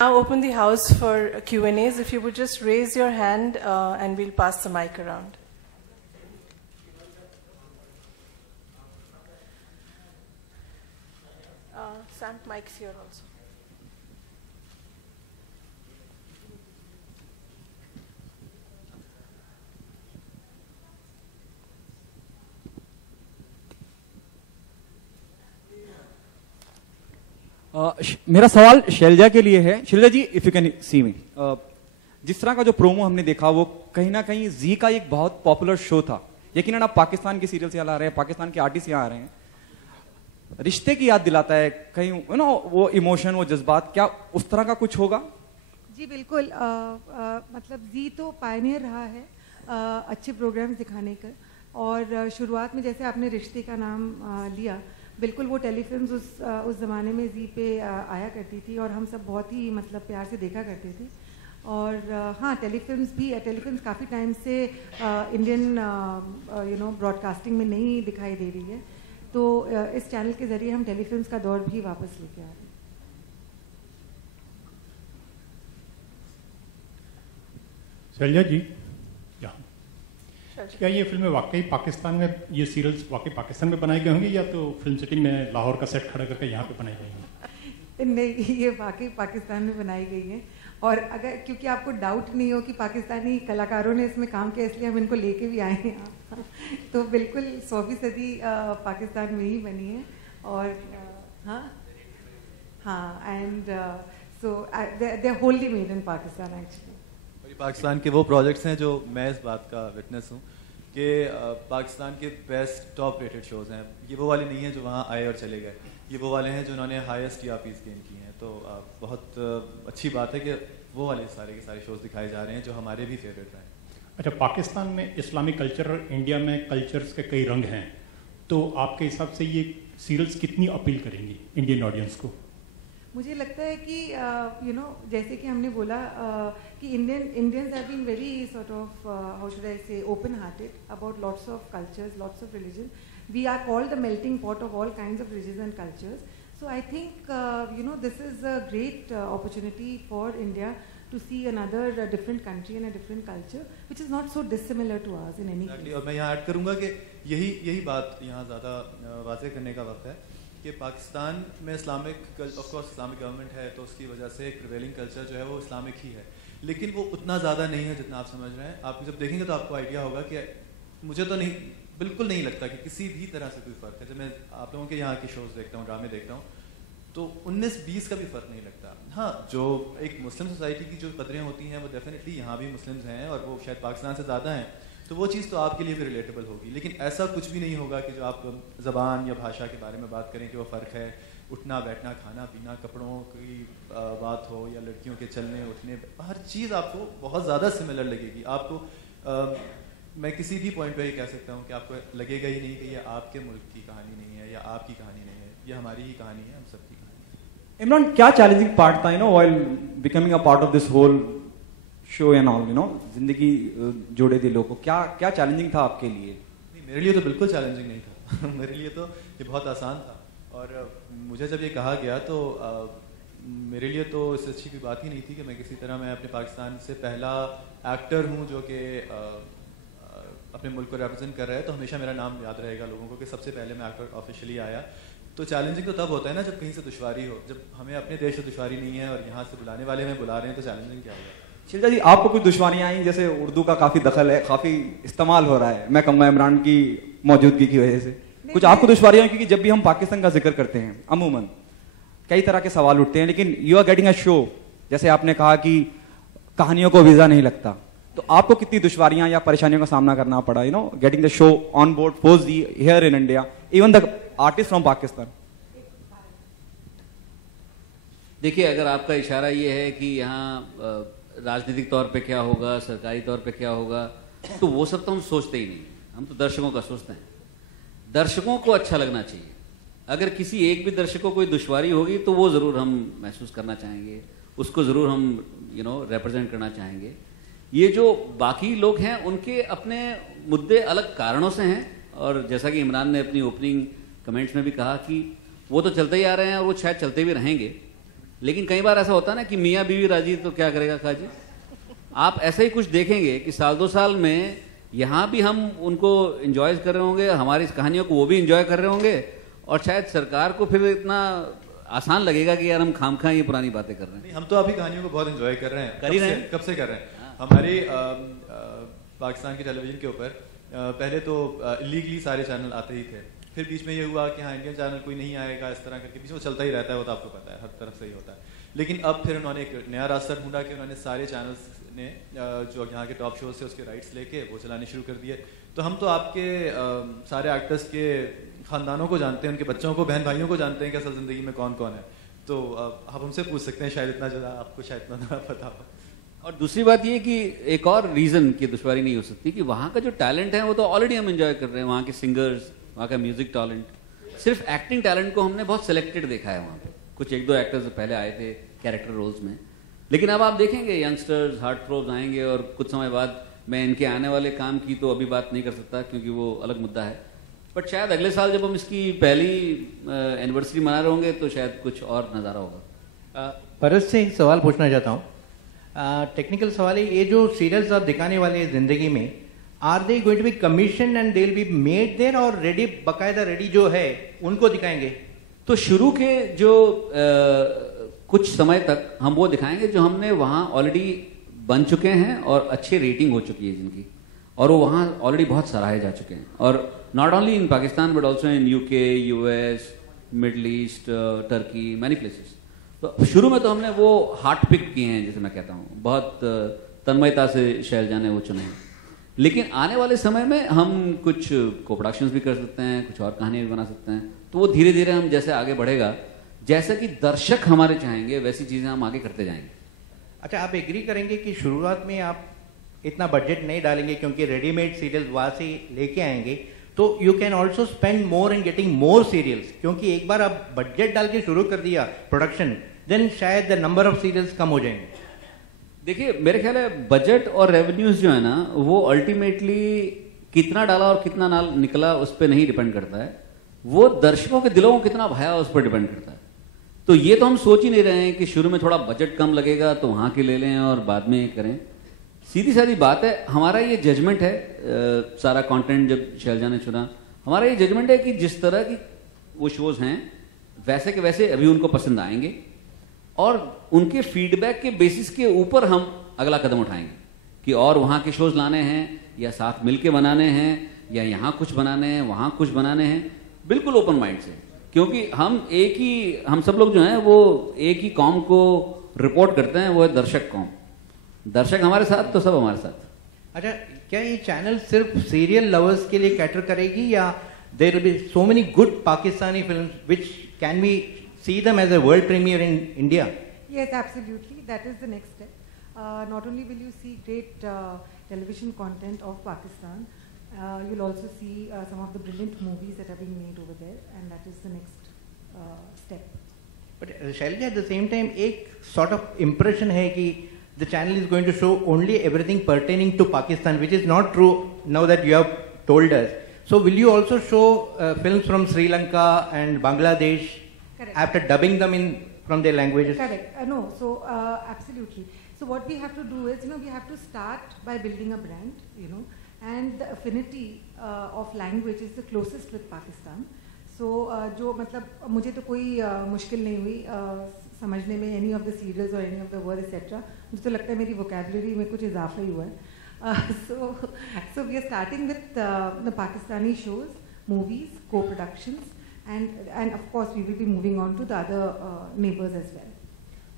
Now open the house for Q&As. If you would just raise your hand and we'll pass the mic around. Sam, mic's here also. मेरा सवाल शैलजा के लिए है। शैलजा जी, if you can see मी, जिस तरह का जो प्रोमो हमने देखा वो कहीं ना कहीं जी का एक बहुत पॉपुलर शो था। यकीनन आप पाकिस्तान के सीरियल से यहाँ आ रहे हैं, पाकिस्तान के आर्टिस्ट यहाँ आ रहे हैं, रिश्ते की याद दिलाता है कहीं, यू नो, वो इमोशन, वो जज्बात, क्या उस तरह का कुछ होगा? जी बिल्कुल। मतलब जी तो पायनियर रहा है अच्छे प्रोग्राम्स दिखाने का, और शुरुआत में जैसे आपने रिश्ते का नाम लिया, बिल्कुल वो टेलीफिल्म्स उस ज़माने में जी पे आया करती थी और हम सब बहुत ही मतलब प्यार से देखा करते थे। और हाँ, टेलीफिल्म्स काफ़ी टाइम से इंडियन ब्रॉडकास्टिंग में नहीं दिखाई दे रही है, तो इस चैनल के ज़रिए हम टेलीफिल्म्स का दौर भी वापस लेके आ रहे हैं। शैलजा जी, क्या ये फिल्में वाकई पाकिस्तान में, ये सीरियल्स वाकई पाकिस्तान में बनाए गए होंगे या तो फिल्म सिटी में लाहौर का सेट खड़ा करके यहाँ पे बनाई गई हैं? नहीं, ये वाकई पाकिस्तान में बनाई गई हैं। और अगर क्योंकि आपको डाउट नहीं हो कि पाकिस्तानी कलाकारों ने इसमें काम किया, इसलिए हम इनको लेके भी आए हैं तो बिल्कुल 100% पाकिस्तान में ही बनी है। और हाँ, and so they are wholly made in Pakistan actually. Pakistan के वो प्रोजेक्ट्स हैं जो मैं इस बात का विटनेस हूँ कि पाकिस्तान के बेस्ट टॉप रेटेड शोज़ हैं। ये वो वाले नहीं हैं जो वहाँ आए और चले गए, ये वो वाले हैं जो उन्होंने हाईएस्ट टीआरपीज़ गेन की हैं। तो बहुत अच्छी बात है कि वो वाले सारे के सारे शोज़ दिखाए जा रहे हैं जो हमारे भी फेवरेट रहे हैं। अच्छा, पाकिस्तान में इस्लामिक कल्चर, इंडिया में कल्चर्स के कई रंग हैं, तो आपके हिसाब से ये सीरियल्स कितनी अपील करेंगी इंडियन ऑडियंस को? मुझे लगता है कि जैसे कि हमने बोला कि Indians have been very sort of how should I say open hearted about lots of cultures, lots of religion. We are called the melting pot of all kinds of religion and cultures. So I think this is a great opportunity for India to see another different country and a different culture which is not so dissimilar to ours in any case. और मैं यहाँ add करूँगा कि यही बात यहाँ ज़्यादा वाज़ेह करने का वक्त है कि पाकिस्तान में Islamic, of course Islamic government है तो उसकी वजह से एक प्रिवेलिंग कल्चर जो है वो इस्लामिक ही है, लेकिन वो उतना ज़्यादा नहीं है जितना आप समझ रहे हैं। आप जब देखेंगे तो आपको आइडिया होगा कि मुझे तो नहीं, बिल्कुल नहीं लगता कि किसी भी तरह से कोई फ़र्क है। जब मैं आप लोगों के यहाँ के शोज़ देखता हूँ, ड्रामे देखता हूँ, तो 19-20 का भी फ़र्क नहीं लगता। हाँ, जो एक मुस्लिम सोसाइटी की जो कदरें होती हैं वो डेफिनेटली यहाँ भी मुस्लिम्स हैं और वो शायद पाकिस्तान से ज़्यादा हैं, तो वो चीज़ तो आपके लिए भी रिलेटेबल होगी। लेकिन ऐसा कुछ भी नहीं होगा कि जो आप ज़बान या भाषा के बारे में बात करें कि वो फ़र्क है, उठना बैठना, खाना पीना, कपड़ों की बात हो या लड़कियों के चलने उठने, हर चीज़ आपको बहुत ज़्यादा सिमिलर लगेगी। आपको मैं किसी भी पॉइंट पे ये कह सकता हूँ कि आपको लगेगा ही नहीं कि ये आपके मुल्क की कहानी नहीं है या आपकी कहानी नहीं है, ये हमारी ही कहानी है, हम सबकी कहानी है। इमरान, क्या चैलेंजिंग पार्ट था while becoming a part of this whole show and all, जिंदगी जोड़े दिलों को, क्या चैलेंजिंग था आपके लिए? नहीं, मेरे लिए तो बिल्कुल चैलेंजिंग नहीं था मेरे लिए तो ये बहुत आसान था। और मुझे जब ये कहा गया तो मेरे लिए तो इससे अच्छी कोई बात ही नहीं थी कि मैं किसी तरह, मैं अपने पाकिस्तान से पहला एक्टर हूँ जो कि अपने मुल्क को रिप्रेजेंट कर रहा है, तो हमेशा मेरा नाम याद रहेगा लोगों को कि सबसे पहले मैं एक्टर ऑफिशियली आया। तो चैलेंजिंग तो तब होता है ना जब कहीं से दुश्वारी हो, जब हमें अपने देश से दुश्वारी नहीं है और यहाँ से बुलाने वाले हमें बुला रहे हैं, तो चैलेंजिंग क्या होगा? शैलजा जी, आपको कुछ दुश्वारियाँ आई? जैसे उर्दू का काफ़ी दखल है, काफ़ी इस्तेमाल हो रहा है, मैं कहूँगा इमरान की मौजूदगी की वजह से कुछ आपको दुश्वारियाँ? क्योंकि जब भी हम पाकिस्तान का जिक्र करते हैं अमूमन कई तरह के सवाल उठते हैं, लेकिन you are getting a show, जैसे आपने कहा कि कहानियों को वीज़ा नहीं लगता, तो आपको कितनी दुश्वारियां या परेशानियों का सामना करना पड़ा getting the show on board for here in India, even the artist from Pakistan? देखिए, अगर आपका इशारा ये है कि यहाँ राजनीतिक तौर पे क्या होगा, सरकारी तौर पे क्या होगा, तो वो सब तो हम सोचते ही नहीं, हम तो दर्शकों का सोचते हैं। दर्शकों को अच्छा लगना चाहिए। अगर किसी एक भी दर्शक को कोई दुश्वारी होगी तो वो ज़रूर हम महसूस करना चाहेंगे, उसको ज़रूर हम रिप्रेजेंट करना चाहेंगे। ये जो बाकी लोग हैं उनके अपने मुद्दे अलग कारणों से हैं, और जैसा कि इमरान ने अपनी ओपनिंग कमेंट्स में भी कहा कि वो तो चलते ही आ रहे हैं और वो शायद चलते भी रहेंगे। लेकिन कई बार ऐसा होता है ना कि मियाँ बीवी राजी तो क्या करेगा काजी। आप ऐसा ही कुछ देखेंगे कि साल 2 साल में यहाँ भी हम उनको एंजॉय कर रहे होंगे, हमारी कहानियों को वो भी एंजॉय कर रहे होंगे, और शायद सरकार को फिर इतना आसान लगेगा कि यार हम खामखा ये पुरानी बातें कर रहे हैं। नहीं, हम तो अभी कहानियों को बहुत एंजॉय कर रहे हैं। कर ही रहे हैं। कब से कर रहे हैं। हमारी पाकिस्तान की टेलीविजन के ऊपर पहले तो इलीगली सारे चैनल आते ही थे, फिर बीच में ये हुआ कि हाँ इंडियन चैनल कोई नहीं आएगा, इस तरह करके बीच में चलता ही रहता है, वो तो आपको पता है हर तरफ से ही होता है। लेकिन अब फिर उन्होंने एक नया रास्ता ढूंढा कि उन्होंने सारे चैनल्स ने जो यहाँ के टॉप शोज से उसके राइट्स लेके वो चलाने शुरू कर दिए। तो हम तो आपके सारे एक्टर्स के खानदानों को जानते हैं, उनके बच्चों को, बहन भाइयों को जानते हैं कि असल ज़िंदगी में कौन कौन है। तो आप हमसे पूछ सकते हैं, शायद इतना ज़्यादा आपको शायद इतना ज़्यादा पता हो। और दूसरी बात ये कि एक और रीज़न की दुश्वारी नहीं हो सकती कि वहाँ का जो टैलेंट है वो तो ऑलरेडी हम एंजॉय कर रहे हैं, वहाँ के सिंगर्स, वहाँ का म्यूजिक टैलेंट। सिर्फ एक्टिंग टैलेंट को हमने बहुत सिलेक्टेड देखा है वहाँ पे, कुछ 1-2 एक्टर्स पहले आए थे कैरेक्टर रोल्स में, लेकिन अब आप देखेंगे यंगस्टर्स हार्ट थ्रोब्स आएंगे, और कुछ समय बाद मैं इनके आने वाले काम की तो अभी बात नहीं कर सकता क्योंकि वो अलग मुद्दा है, बट शायद अगले साल जब हम इसकी पहली एनिवर्सरी मना रहे होंगे तो शायद कुछ और नज़ारा होगा। परस से एक सवाल पूछना चाहता हूँ, टेक्निकल सवाल है, ये जो सीरियल्स आप दिखाने वाले हैं ज़िंदगी में, are they going to be commission and they will be made there, और रेडी बाकायदा रेडी जो है उनको दिखाएंगे? तो शुरू के जो कुछ समय तक हम वो दिखाएंगे जो हमने वहाँ ऑलरेडी बन चुके हैं और अच्छी रेटिंग हो चुकी है जिनकी, और वो वहाँ ऑलरेडी बहुत सराहे जा चुके हैं, और not only in Pakistan but also in UK, US, middle east, Turkey, many places. तो शुरू में तो हमने वो हार्ट पिक किए हैं, जैसे मैं कहता हूँ, बहुत तन्मयता से शैलजा ने वो चुने हैं, लेकिन आने वाले समय में हम कुछ को प्रोडक्शंस भी कर सकते हैं, कुछ और कहानियाँ भी बना सकते हैं, तो वो धीरे धीरे हम जैसे आगे बढ़ेगा, जैसा कि दर्शक हमारे चाहेंगे वैसी चीज़ें हम आगे करते जाएंगे। अच्छा, आप एग्री करेंगे कि शुरुआत में आप इतना बजट नहीं डालेंगे क्योंकि रेडीमेड सीरियल्स वहाँ से लेके आएंगे, तो you can also spend more in getting more serials, क्योंकि एक बार आप बजट डाल के शुरू कर दिया प्रोडक्शन, देन शायद द नंबर ऑफ सीरियल्स कम हो जाएंगे। देखिए मेरे ख्याल है बजट और रेवेन्यूज जो है ना वो अल्टीमेटली कितना डाला और कितना निकला उस पर नहीं डिपेंड करता है, वो दर्शकों के दिलों को कितना भाया उस पर डिपेंड करता है। तो ये तो हम सोच ही नहीं रहे हैं कि शुरू में थोड़ा बजट कम लगेगा तो वहां के ले लें और बाद में करें। सीधी सादी बात है, हमारा ये जजमेंट है, सारा कंटेंट जब शैलजा ने चुना, हमारा ये जजमेंट है कि जिस तरह की वो शोज हैं वैसे के वैसे अभी उनको पसंद आएंगे, और उनके फीडबैक के बेसिस के ऊपर हम अगला कदम उठाएंगे कि और वहाँ के शोज लाने हैं या साथ मिलके बनाने हैं या यहाँ कुछ बनाने हैं वहाँ कुछ बनाने हैं, बिल्कुल ओपन माइंड से, क्योंकि हम सब लोग जो हैं वो एक ही कॉम को रिपोर्ट करते हैं, वो है दर्शक कॉम। दर्शक हमारे साथ तो सब हमारे साथ। अच्छा, क्या ये चैनल सिर्फ सीरियल लवर्स के लिए कैटर करेगी, या there will be so many good Pakistani films which can we see them as a world premiere in India? Yes, absolutely. That is the next step. Not only will you see great television content of Pakistan, you'll also see some of the brilliant movies that are being made over there, and that is the next step. But Shailja, at the same time, एक sort of impression है कि the channel is going to show only everything pertaining to Pakistan, which is not true now that you have told us. So will you also show films from Sri Lanka and Bangladesh? Correct. After dubbing them in from their languages? Correct. No, so absolutely. So what we have to do is, we have to start by building a brand, and the affinity of language is the closest with Pakistan. So जो मतलब मुझे तो कोई मुश्किल नहीं हुई समझने में any of the serials or any of the words etc. मुझे तो लगता है मेरी vocabulary में कुछ इजाफा ही हुआ है. So we are starting with the Pakistani shows, movies, co-productions. And of course we will be moving on to the other neighbors as well.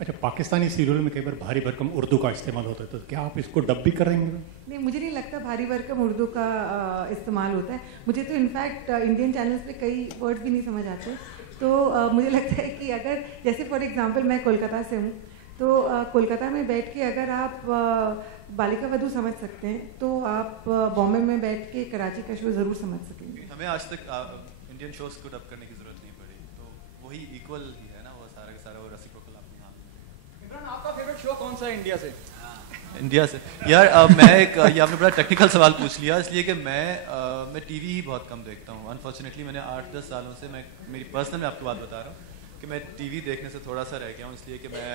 अच्छा, पाकिस्तानी सीरियल में कई बार भारी भरकम उर्दू का इस्तेमाल होता है, तो क्या आप इसको डब भी करेंगे? नहीं, मुझे नहीं लगता भारी भरकम उर्दू का इस्तेमाल होता है. मुझे तो इनफैक्ट इंडियन चैनल्स पे कई वर्ड्स भी नहीं समझ आते. तो मुझे लगता है कि अगर जैसे फॉर एग्जांपल मैं कोलकाता से हूँ, तो कोलकाता में बैठ के अगर आप बालिका वधू समझ सकते हैं तो आप बॉम्बे में बैठ के कराची का शो ज़रूर समझ सकेंगे. हमें आज तक इंडियन शोज को डब करने की जरूरत नहीं पड़ी, तो वही इक्वल ही है ना, वो सारा का सारा वो रेसिप्रोकल आपके हाथ में. इमरान, आपका फेवरेट शो कौन सा है इंडिया से? इंडिया से यार, ये आपने बड़ा टेक्निकल सवाल पूछ लिया, इसलिए कि मैं टीवी ही बहुत कम देखता हूँ. अनफॉर्चुनेटली मैंने 8-10 सालों से, मेरी पर्सनल मैं आपको बात बता रहा हूँ कि मैं टीवी देखने से थोड़ा सा रह गया हूँ, इसलिए कि मैं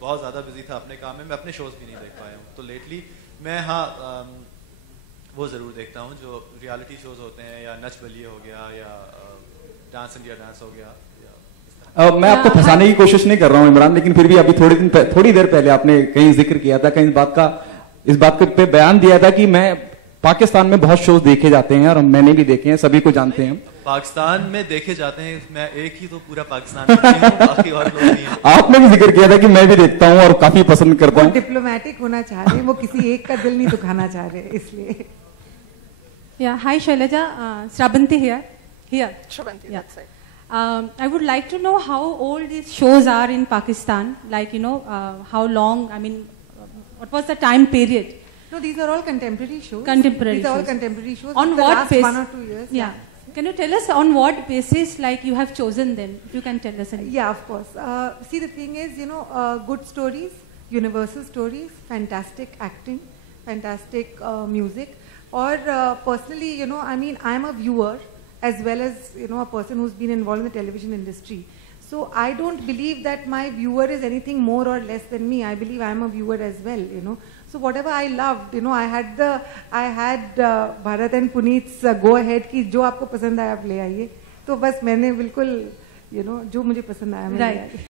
बहुत ज़्यादा बिजी था अपने काम में, मैं अपने शोज़ भी नहीं देख पाया हूँ। तो लेटली मैं वो ज़रूर देखता हूँ जो रियलिटी शोज़ होते हैं, या नच बलिए हो गया, या डांस इंडिया डांस हो गया। मैं आपको फंसाने की कोशिश नहीं कर रहा हूँ इमरान, लेकिन फिर भी अभी थोड़ी देर पहले आपने कहीं जिक्र किया था, कहीं इस बात पे बयान दिया था कि मैं पाकिस्तान में बहुत शोज देखे जाते हैं और मैंने भी देखे हैं, सभी को जानते हैं। पाकिस्तान में देखे जाते हैं, मैं एक ही तो पूरा पाकिस्तान देखती हूँ, बाकी और लोग नहीं हैं। आपने भी जिक्र किया था कि मैं भी देखता हूँ और काफी पसंद करता हूँ। डिप्लोमेटिक होना चाह रहे हैं, वो किसी एक का दिल नहीं दुखाना चाह रहे, इसलिए। Yeah, hi Shailaja, Shrabanti here. Shrabanti, Yeah. that's right. I would like to know how old these shows are in Pakistan. Like, how long, what was the time period? No, these are all contemporary shows. Contemporary These are all shows. contemporary shows. On the what last basis? 1 or 2 years. Yeah. Can you tell us on what basis, like, you have chosen them? If you can tell us. Yeah, of course. See, the thing is, good stories, universal stories, fantastic acting, fantastic music. Or personally, I'm a viewer as well as, a person who's been involved in the television industry. So I don't believe that my viewer is anything more or less than me. I believe I'm a viewer as well, So whatever I loved, I had Bharat and Puneet's go ahead कि जो आपको पसंद आया आप ले आइए. तो बस मैंने बिल्कुल, जो मुझे पसंद आया मैं ले आई.